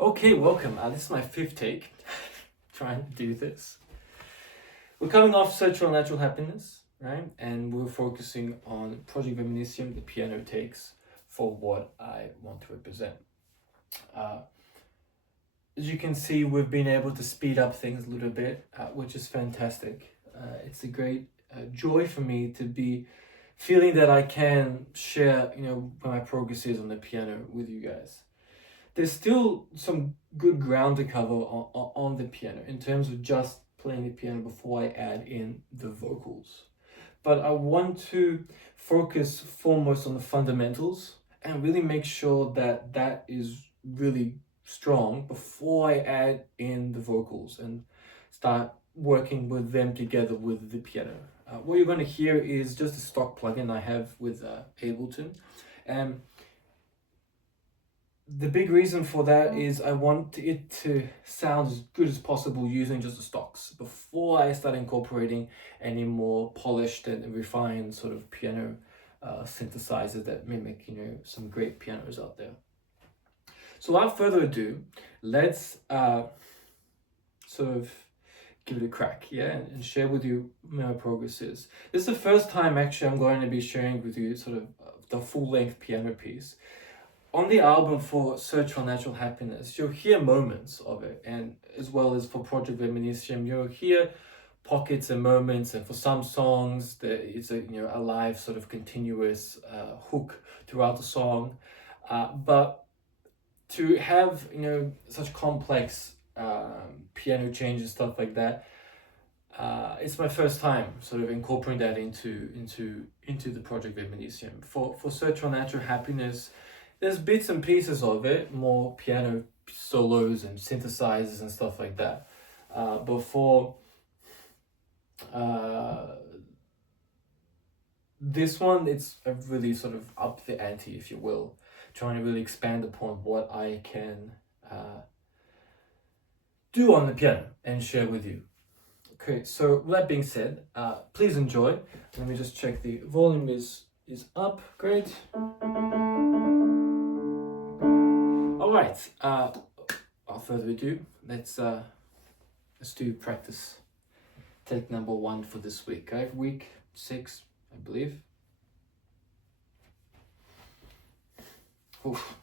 Okay, welcome. This is my fifth take trying to do this. We're coming off Search for Unnatu-RUL Happiness, right? And we're focusing on Project Viminacium, the piano takes for what I want to represent. As you can see, we've been able to speed up things a little bit, which is fantastic. It's a great joy for me to be feeling that I can share, where my progress is on the piano with you guys. There's still some good ground to cover on the piano in terms of just playing the piano before I add in the vocals. But I want to focus foremost on the fundamentals and really make sure that that is really strong before I add in the vocals and start working with them together with the piano. What you're going to hear is just a stock plugin I have with Ableton. And the big reason for that is I want it to sound as good as possible using just the stocks before I start incorporating any more polished and refined sort of piano synthesizers that mimic, some great pianos out there. So without further ado, let's sort of give it a crack, and share with you my progress is. This is the first time actually I'm going to be sharing with you sort of the full-length piano piece. On the album for Search for Unnatu-RUL Happiness, you'll hear moments of it, and as well as for Project Viminacium, you'll hear pockets and moments, and for some songs, it's a live sort of continuous hook throughout the song. But to have such complex piano changes, stuff like that, it's my first time sort of incorporating that into the Project Viminacium. For Search for Unnatu-RUL Happiness, there's bits and pieces of it, more piano solos and synthesizers and stuff like that. But for this one, it's a really sort of up the ante, if you will, trying to really expand upon what I can do on the piano and share with you. Okay, so with that being said, please enjoy. Let me just check the volume is up. Great. All right. Without further ado, let's do practice. Take number 1 for this week. Okay? Week 6, I believe. Oof.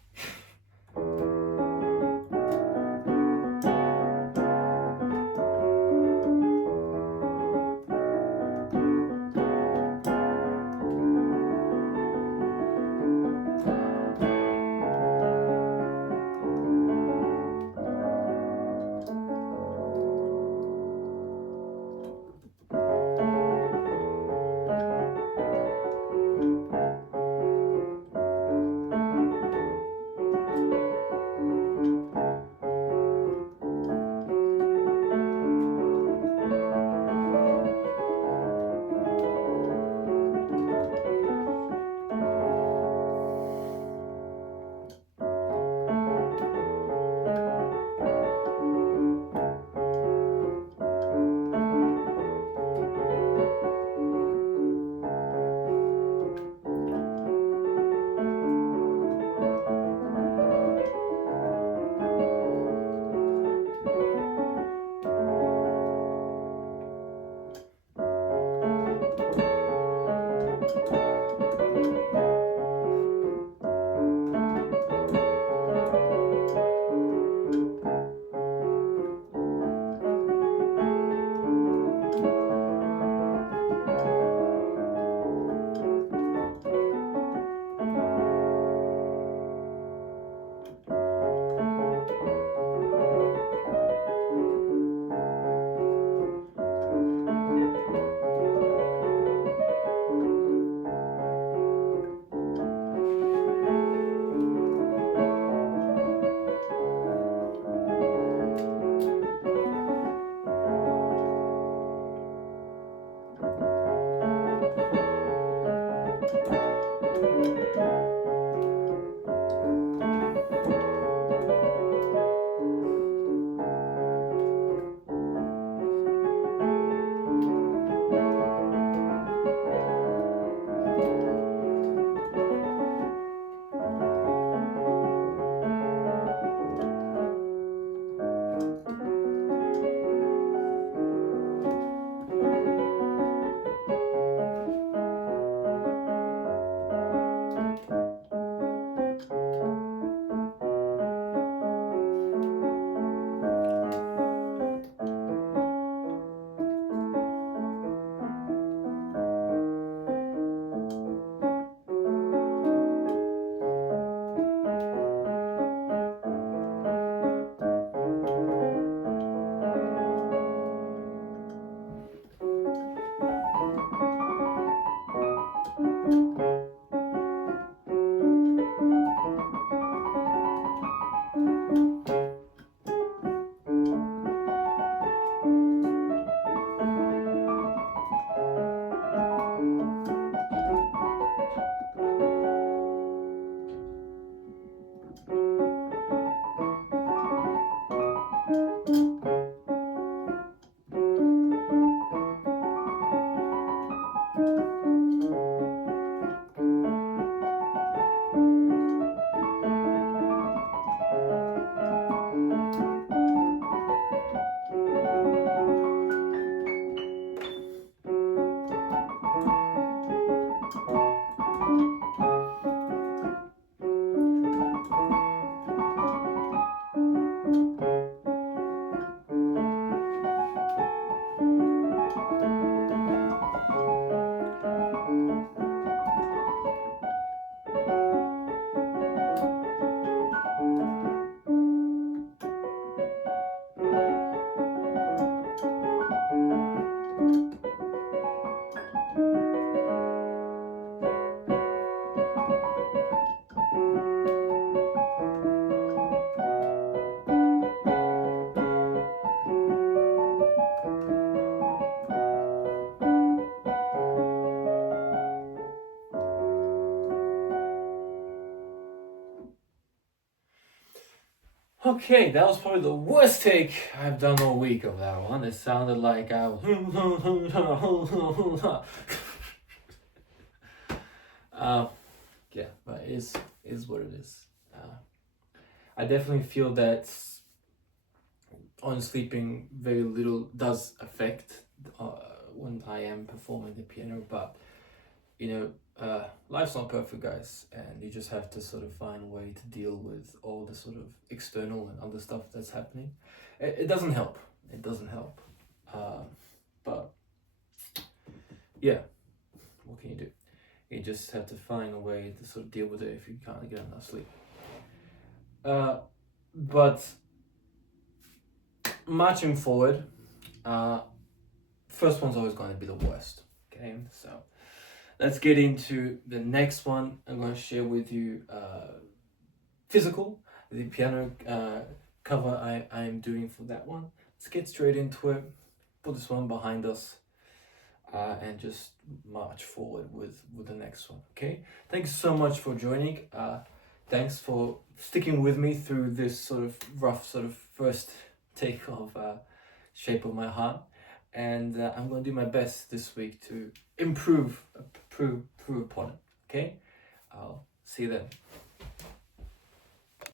Okay, that was probably the worst take I've done all week of that one. It sounded like I was yeah, but it is what it is. I definitely feel that on sleeping very little does affect when I am performing the piano, but life's not perfect, guys, and you just have to sort of find a way to deal with all the sort of external and other stuff that's happening. It doesn't help. It doesn't help. But yeah, what can you do? You just have to find a way to sort of deal with it if you can't get enough sleep. But marching forward, first one's always going to be the worst. Okay, so let's get into the next one. I'm going to share with you Physical, the piano cover I'm doing for that one. Let's get straight into it. Put this one behind us and just march forward with the next one. Okay, thanks so much for joining. Thanks for sticking with me through this sort of rough sort of first take of Shape of My Heart. And I'm going to do my best this week to improve upon it. Okay, I'll see you then.